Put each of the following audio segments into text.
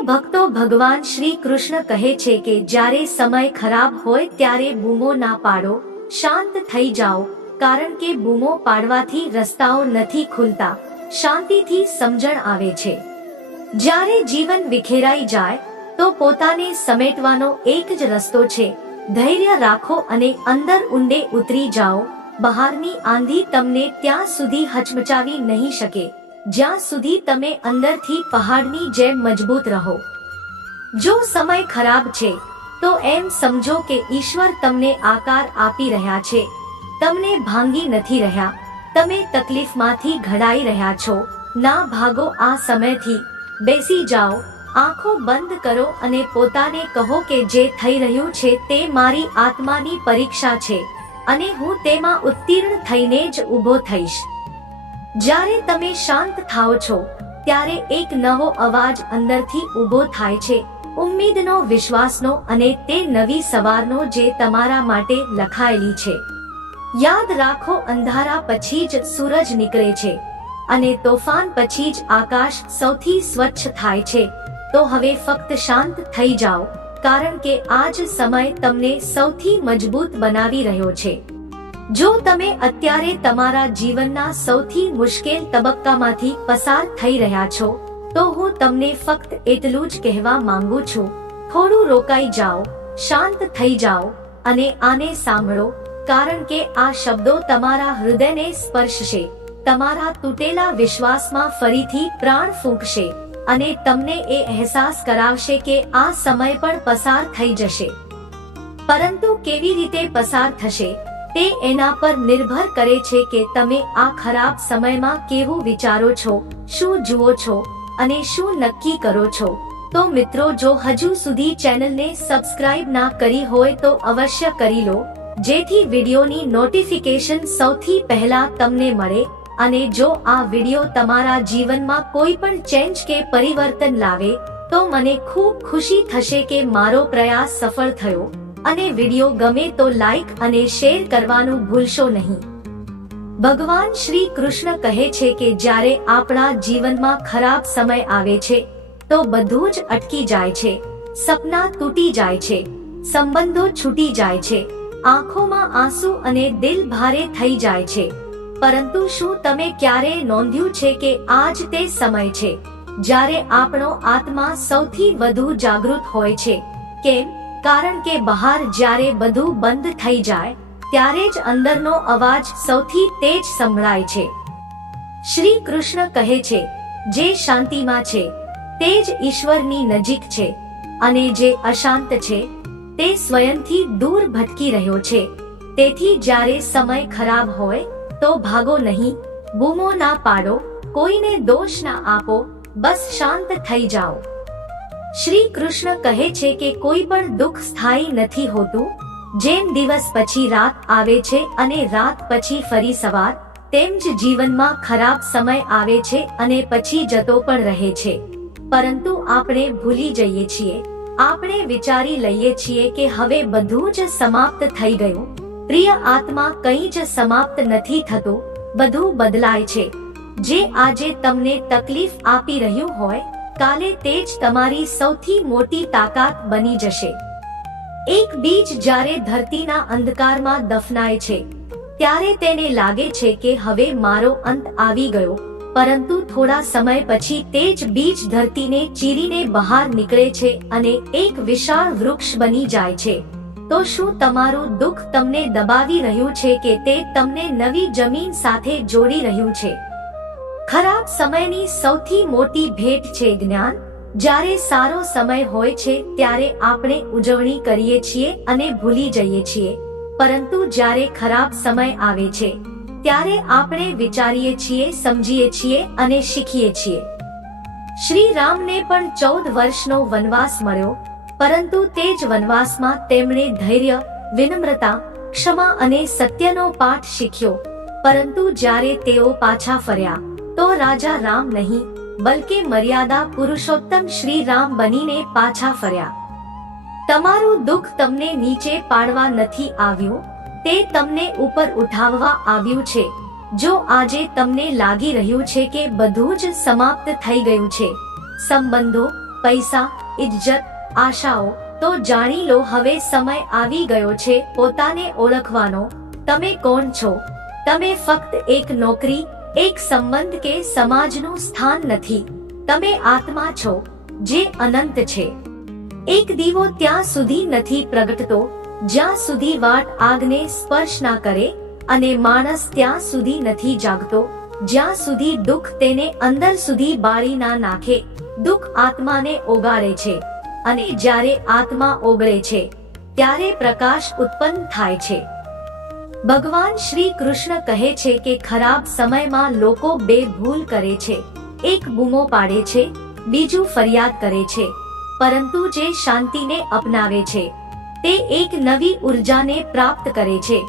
પ્રિય ભક્તો, ભગવાન શ્રી કૃષ્ણ કહે છે કે જ્યારે સમય ખરાબ હોય ત્યારે બૂમો ના પાડો, શાંત થઈ જાઓ, કારણ કે બૂમો પાડવાથી રસ્તાઓ નથી ખુલતા, શાંતિથી સમજણ આવે છે। જ્યારે જીવન વિખેરાઈ જાય તો પોતાને સમેટવાનો એક જ રસ્તો છે, ધૈર્ય રાખો અને અંદર ઊંડે ઉતરી જાઓ। બહારની આંધી તમને ત્યાં સુધી હચમચાવી નહીં શકે જ્યાં સુધી તમે અંદરથી પહાડની જેમ મજબૂત રહો। જો સમય ખરાબ છે તો એમ સમજો કે ઈશ્વર તમને આકાર આપી રહ્યા છે, તમને ભાંગી નથી રહ્યા, તમે તકલીફમાંથી ઘડાઈ રહ્યા છો। ના ભાગો આ સમયથી, બેસી જાઓ, આંખો બંધ કરો અને પોતાને કહો કે જે થઈ રહ્યું છે તે મારી આત્માની પરીક્ષા છે અને હું તેમાં ઉત્તીર્ણ થઈને જ ઊભો થઈશ। જ્યારે તમે શાંત થાઓ છો ત્યારે એક નવો અવાજ અંદરથી ઊભો થાય છે, ઉમ્મીદનો, વિશ્વાસનો અને તે નવી સવારનો જે તમારા માટે લખાયેલી છે। યાદ રાખો, અંધારા પછી જ સૂરજ નીકળે છે અને તોફાન પછી જ આકાશ સૌથી સ્વચ્છ થાય છે। તો હવે ફક્ત શાંત થઈ જાઓ, કારણ કે આ જ સમય તમને સૌથી મજબૂત બનાવી રહ્યો છે। જો તમે અત્યારે તમારા જીવનના સૌથી મુશ્કેલ તબક્કામાંથી પસાર થઈ રહ્યા છો તો હું તમને ફક્ત એટલું જ કહેવા માંગુ છું, થોડું રોકાઈ જાઓ, શાંત થઈ જાઓ અને આને સાંભળો, કારણ કે આ શબ્દો તમારા હૃદયને સ્પર્શશે, તમારા તૂટેલા વિશ્વાસમાં ફરીથી પ્રાણ ફૂંકશે અને તમને એ અહેસાસ કરાવશે કે આ સમય પણ પસાર થઈ જશે, પરંતુ કેવી રીતે પસાર થશે તે એના પર નિર્ભર કરે છે કે તમે આ ખરાબ સમયમાં કેવું વિચારો છો, શું જુઓ છો અને શું નક્કી કરો છો। તો મિત્રો, જો હજુ સુધી ચેનલને સબસ્ક્રાઇબ ના કરી હોય તો અવશ્ય કરી લો, જેથી વિડીયોની નોટિફિકેશન સૌથી પહેલા તમને મળે। અને જો આ વિડીયો તમારા જીવનમાં કોઈ પણ ચેન્જ કે પરિવર્તન લાવે તો મને ખૂબ ખુશી થશે કે મારો પ્રયાસ સફળ થયો। અને વિડીયો ગમે તો લાઈક અને શેર કરવાનું ભૂલશો નહીં। ભગવાન શ્રી કૃષ્ણ કહે છે કે જ્યારે આપણા જીવનમાં ખરાબ સમય આવે છે તો બધું જ અટકી જાય છે, સપના તૂટી જાય છે, સંબંધો છૂટી જાય છે, આંખોમાં આંસુ અને દિલ ભારે થઈ જાય છે, પરંતુ શું તમે ક્યારેય નોંધ્યું છે કે આજ તે સમય છે જ્યારે આપણો આત્મા સૌથી વધુ જાગૃત હોય છે? કેમ? કારણ કે બહાર જ્યારે બધું બંધ થઈ જાય ત્યારે જ અંદરનો અવાજ સૌથી તેજ સંભળાય છે। શ્રી કૃષ્ણ કહે છે, જે શાંતિમાં છે તે જ ઈશ્વરની નજીક છે અને જે અશાંત છે તે સ્વયંથી દૂર ભટકી રહ્યો છે। તેથી જ્યારે સમય ખરાબ હોય તો ભાગો નહીં, બૂમો ના પાડો, કોઈને દોષ ના આપો, બસ શાંત થઈ જાઓ। શ્રી કૃષ્ણ કહે છે કે કોઈ પણ દુઃખ સ્થાયી નથી હોતું, જેમ દિવસ પછી રાત આવે છે અને રાત પછી ફરી સવાર, તેમ જ જીવનમાં ખરાબ સમય આવે છે અને પછી જતો પણ રહે છે, પરંતુ આપણે ભૂલી જઈએ છીએ, આપણે વિચારી લઈએ છીએ કે હવે બધું જ સમાપ્ત થઈ ગયું। પ્રિય આત્મા, કંઈ જ સમાપ્ત નથી થતું, બધું બદલાય છે। જે આજે તમને તકલીફ આપી રહ્યું હોય, કાલે તે જ તમારી સૌથી મોટી તાકાત બની જશે। એક બીજ જ્યારે ધરતીના અંધકારમાં દફનાય છે ત્યારે તેને લાગે છે કે હવે મારો અંત આવી ગયો, પરંતુ થોડા સમય પછી તે જ બીજ ધરતીને ચીરીને બહાર નીકળે છે અને એક વિશાળ વૃક્ષ બની જાય છે। તો શું તમારું દુઃખ તમને દબાવી રહ્યું છે કે તે તમને નવી જમીન સાથે જોડી રહ્યું છે? ખરાબ સમયની સૌથી મોટી ભેટ છે જ્ઞાન। જ્યારે સારો સમય હોય છે ત્યારે આપણે ઉજવણી કરીએ છીએ અને ભૂલી જઈએ છીએ, પરંતુ જ્યારે ખરાબ સમય આવે છે ત્યારે આપણે વિચારીએ છીએ, સમજીએ છીએ અને શીખીએ છીએ। શ્રી રામને પણ 14 વર્ષનો વનવાસ મળ્યો, પરંતુ તે જ વનવાસમાં તેમણે ધૈર્ય, વિનમ્રતા, ક્ષમા અને સત્યનો પાઠ શીખ્યો। પરંતુ જ્યારે તેઓ પાછા ફર્યા તો રાજા રામ નહીં, બલકે મર્યાદા પુરુષોત્તમ શ્રી રામ બનીને પાછા ફર્યા। તમારું દુઃખ તમને નીચે પાડવા નથી આવ્યું, તે તમને ઉપર ઉઠાવવા આવ્યું છે। જો આજે તમને લાગી રહ્યું છે કે બધું જ સમાપ્ત થઈ ગયું છે, સંબંધો, પૈસા, ઇજ્જત, આશાઓ, તો જાણી લો હવે સમય આવી ગયો છે પોતાને ઓળખવાનો. તમે કોણ છો? તમે ફક્ત એક નોકરી, એક સંબંધ કે સમાજનું સ્થાન નથી. તમે આત્મા છો જે અનંત છે. એક દીવો ત્યાં સુધી નથી પ્રગટતો જ્યાં સુધી વાટ આગને સ્પર્શ ના કરે, અને માણસ ત્યાં સુધી નથી જાગતો જ્યાં સુધી દુઃખ તેને અંદર સુધી બાળી ના નાખે. દુઃખ આત્માને ઓગાળે છે, અને જ્યારે આત્મા ઓગળે છે ત્યારે પ્રકાશ ઉત્પન્ન થાય છે. ભગવાન શ્રી કૃષ્ણ કહે છે કે ખરાબ સમયમાં લોકો બે ભૂલ કરે છે. એક બૂમો પાડે છે, બીજું ફરિયાદ કરે છે. પરંતુ જે શાંતિને અપનાવે છે તે એક નવી ઉર્જાને પ્રાપ્ત કરે છે.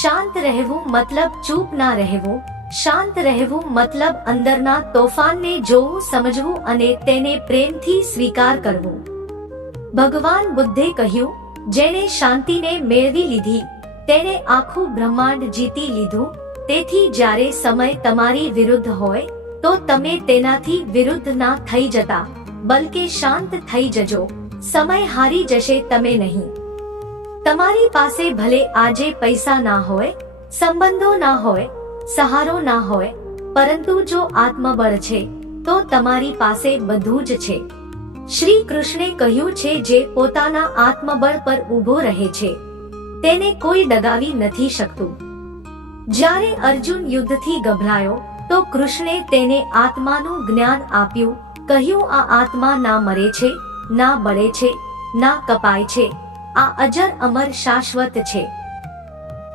શાંત રહેવું મતલબ ચૂપ ના રહેવું. શાંત રહેવું મતલબ અંદરના તોફાનને જોવું, સમજવું અને તેને પ્રેમથી સ્વીકાર કરવું. ભગવાન બુદ્ધે કહ્યું, જેણે શાંતિને મેળવી લીધી તેણે આખું બ્રહ્માંડ જીતી લીધું. તેથી જ્યારે સમય તમારી વિરુદ્ધ હોય તો તમે તેનાથી વિરુદ્ધ ના થઈ જતા, બલકે શાંત થઈ જજો. સમય હારી જશે, તમે નહીં. તમારી પાસે ભલે આજે પૈસા ના હોય, સંબંધો ના હોય, સહારો ના હોય, પરંતુ જો આત્મબળ છે તો તમારી પાસે બધું જ છે. શ્રી કૃષ્ણે કહ્યું છે, જે પોતાના આત્મબળ પર ઊભો રહે છે તેને કોઈ ડગાવી નથી શકતું. જ્યારે અર્જુન યુદ્ધથી ગભરાયો તો કૃષ્ણે તેને આત્માનું જ્ઞાન આપ્યું. કહ્યું, આ આત્મા ના મરે છે, ના બળે છે, ના કપાય છે. આ અજર અમર શાશ્વત છે.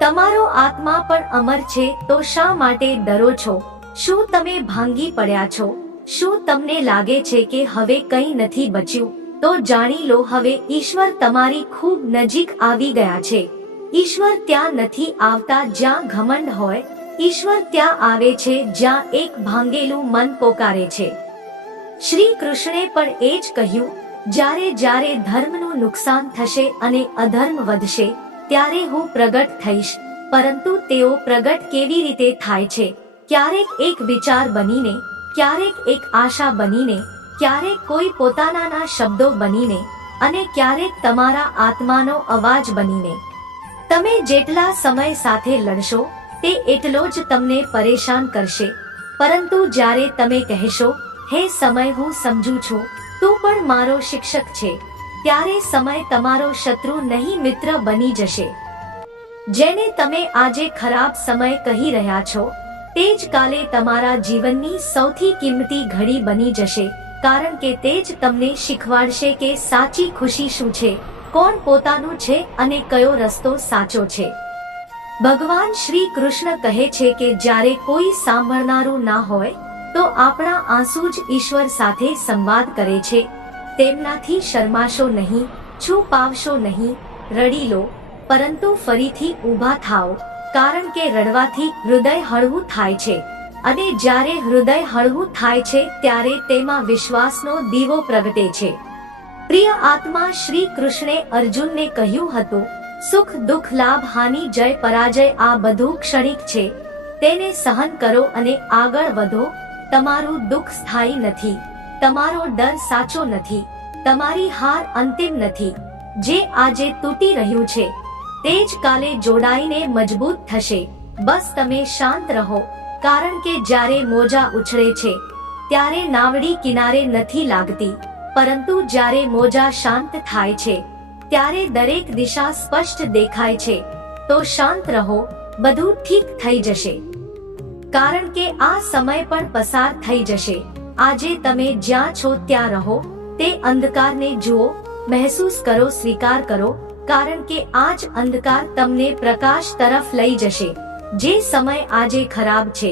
તમારો આત્મા પણ અમર છે, તો શા માટે ડરો છો? શું તમે ભાંગી પડ્યા છો? શું તમને લાગે છે કે હવે કંઈ નથી બચ્યું? તો જાણી લો હવે ઈશ્વર તમારી ખૂબ નજીક આવી ગયા છે. ઈશ્વર ત્યાં નથી આવતા જ્યાં ઘમંડ હોય. ઈશ્વર ત્યાં આવે છે જ્યાં એક ભાંગેલું મન પોકારે છે. શ્રી કૃષ્ણે પણ એ જ કહ્યું, જ્યારે જ્યારે ધર્મનું નુકસાન થશે અને અધર્મ વધશે ત્યારે હું પ્રગટ થઈશ. પરંતુ તેઓ પ્રગટ કેવી રીતે થાય છે? ક્યારેક એક વિચાર બનીને, ક્યારેક એક આશા બનીને, ક્યારેક કોઈ પોતાના શબ્દો બનીને, અને ક્યારેક તમારા આત્માનો અવાજ બનીને. તમે જેટલા સમય સાથે લડશો તે એટલો જ તમને પરેશાન કરશે. પરંતુ જ્યારે તમે કહેશો, હે સમય, હું સમજુ છું, તું પણ મારો શિક્ષક છે, ત્યારે સમય તમારો શત્રુ નહીં મિત્ર બની જશે. જેને તમે આજે ખરાબ સમય કહી રહ્યા છો તે જ કાલે તમારા જીવનની સૌથી કિંમતી ઘડી બની જશે. કારણ કે તે જ તમને શીખવાડશે કે સાચી ખુશી શું છે, કોણ પોતાનું છે અને કયો રસ્તો સાચો છે. ભગવાન શ્રી કૃષ્ણ કહે છે કે જ્યારે કોઈ સાંભળનારું ના હોય તો આપણા આંસુ જ ઈશ્વર સાથે સંવાદ કરે છે. તેમનાથી શરમાશો નહીં, છુપાવશો નહીં, રડી લો, પરંતુ ફરીથી ઊભા થાઓ. કારણ કે રડવાથી હૃદય હળવું થાય છે, અને જ્યારે હૃદય હળવું થાય છે ત્યારે તેમાં વિશ્વાસનો દીવો પ્રગટે છે. પ્રિય આત્મા, શ્રી કૃષ્ણે અર્જુનને કહ્યું હતું, સુખ દુઃખ, લાભ હાનિ, જય પરાજય આ બધું ક્ષણિક છે. તેને સહન કરો અને આગળ વધો. તમારું દુઃખ સ્થાયી નથી, તમારો ડર સાચો નથી, તમારી હાર અંતિમ નથી. જે આજે તૂટી રહ્યું છે તે જ કાલે જોડાઈને મજબૂત થશે. બસ તમે શાંત રહો, કારણ કે જ્યારે મોજા ઉછળે છે ત્યારે નાવડી કિનારે નથી લાગતી, પરંતુ જ્યારે મોજા શાંત થાય છે ત્યારે દરેક દિશા સ્પષ્ટ દેખાય છે. તો શાંત રહો, બધું ઠીક થઈ જશે. કારણ કે આ સમય પણ પસાર થઈ જશે. આજે તમે જ્યાં છો ત્યાં રહો, તે અંધકારને જુઓ, મહેસૂસ કરો, સ્વીકાર કરો, કારણ કે આ જ અંધકાર તમને પ્રકાશ તરફ લઈ જશે. જે સમય આજે ખરાબ છે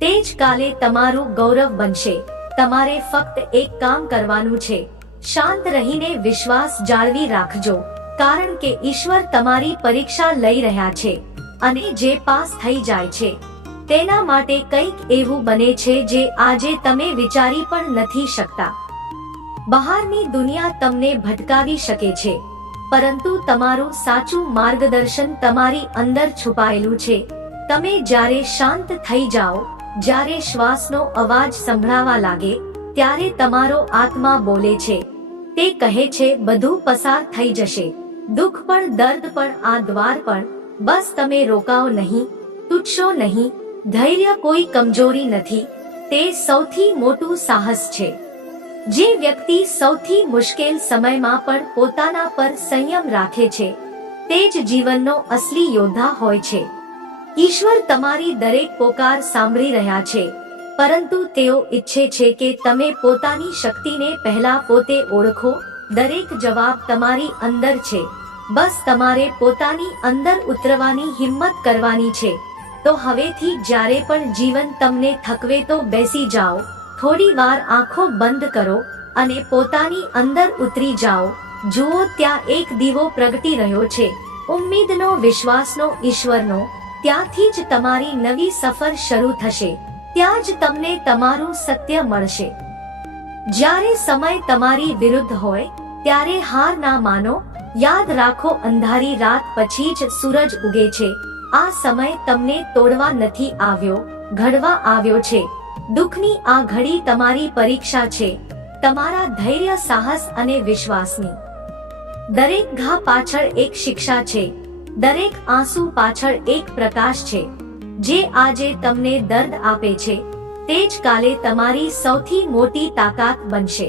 તે જ કાલે તમારું ગૌરવ બનશે. તમારે ફક્ત એક કામ કરવાનું છે, શાંત રહીને વિશ્વાસ જાળવી રાખજો, કારણ કે ઈશ્વર તમારી પરીક્ષા લઈ રહ્યા છે, અને જે પાસ થઈ જાય છે તેના માટે કંઈક એવું બને છે જે આજે તમે વિચારી પણ નથી શકતા. બહારની દુનિયા તમને ભટકાવી શકે છે, પરંતુ તમારું સાચું માર્ગદર્શન તમારી અંદર છુપાયેલું છે. તમે જ્યારે શાંત થઈ જાઓ, જ્યારે શ્વાસનો અવાજ સંભળાવા લાગે, ત્યારે તમારો આત્મા બોલે છે, તે કહે છે બધું પસાર થઈ જશે, દુઃખ પણ દર્દ પણ આ દ્વાર પણ, બસ તમે રોકાઓ નહીં, તૂટશો નહીં. ધૈર્ય કોઈ કમજોરી નથી, તે સૌથી મોટું સાહસ છે. જે વ્યક્તિ સૌથી મુશ્કેલ સમયમાં પણ પોતાના પર સંયમ રાખે છે તે જ જીવનનો અસલી યોદ્ધા હોય છે. ઈશ્વર તમારી દરેક પોકાર સાંભળી રહ્યા છે, પરંતુ તેઓ ઈચ્છે છે કે તમે પોતાની શક્તિને પહેલા પોતે ઓળખો. દરેક જવાબ તમારી અંદર છે, બસ તમારે પોતાની અંદર ઉતરવાની હિંમત કરવાની છે. તો હવેથી જ્યારે પણ જીવન તમને થકવે તો બેસી જાઓ, થોડી વાર આંખો બંધ કરો અને પોતાની અંદર ઉતરી જાઓ. જુઓ, ત્યાં એક દીવો પ્રગટી રહ્યો છે, ઉમ્મીદનો, વિશ્વાસનો, ઈશ્વરનો. ત્યાંથી જ તમારી નવી સફર શરૂ થશે, ત્યાં જ તમને તમારું સત્ય મળશે. જ્યારે સમય તમારી વિરુદ્ધ હોય ત્યારે હાર ના માનો. યાદ રાખો, અંધારી રાત પછી જ સૂરજ ઉગે છે. આ સમય તમને તોડવા નથી આવ્યો, ઘડવા આવ્યો છે. દુઃખની આ ઘડી તમારી પરીક્ષા છે, તમારા ધૈર્ય, સાહસ અને વિશ્વાસની. દરેક ઘા પાછળ એક શિક્ષા છે, દરેક આંસુ પાછળ એક પ્રકાશ છે. જે આજે તમને દર્દ આપે છે તે જ કાલે તમારી સૌથી મોટી તાકાત બનશે.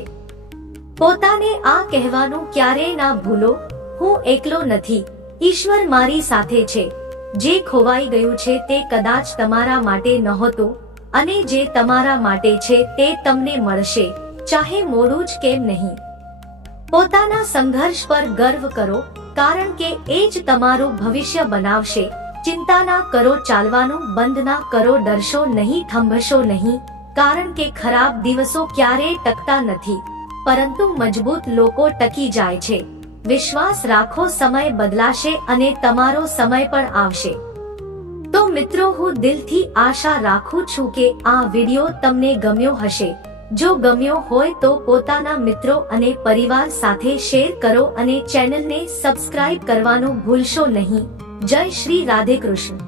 પોતાને આ કહેવાનું ક્યારેય ના ભૂલો, હું એકલો નથી, ઈશ્વર મારી સાથે છે. જે ખોવાઈ ગયું છે તે કદાચ તમારા માટે નહોતું, અને જે તમારા માટે છે તે તમને મળશે, ચાહે મોડું જ કેમ નહીં. પોતાના સંઘર્ષ પર ગર્વ કરો, કારણ કે એ જ તમારું ભવિષ્ય બનાવશે. ચિંતા ના કરો, ચાલવાનું બંધ ના કરો, ડરશો નહીં, થંભશો નહીં, કારણ કે ખરાબ દિવસો ક્યારેય ટકતા નથી, પરંતુ મજબૂત લોકો ટકી જાય છે. વિશ્વાસ રાખો, સમય બદલાશે અને તમારો સમય પણ આવશે. તો મિત્રો, હું દિલથી આશા રાખું છું કે આ વિડિયો તમને ગમ્યો હશે. જો ગમ્યો હોય તો પોતાના મિત્રો અને પરિવાર સાથે શેર કરો અને ચેનલને સબસ્ક્રાઇબ કરવાનું ભૂલશો નહીં. જય શ્રી રાધે કૃષ્ણ.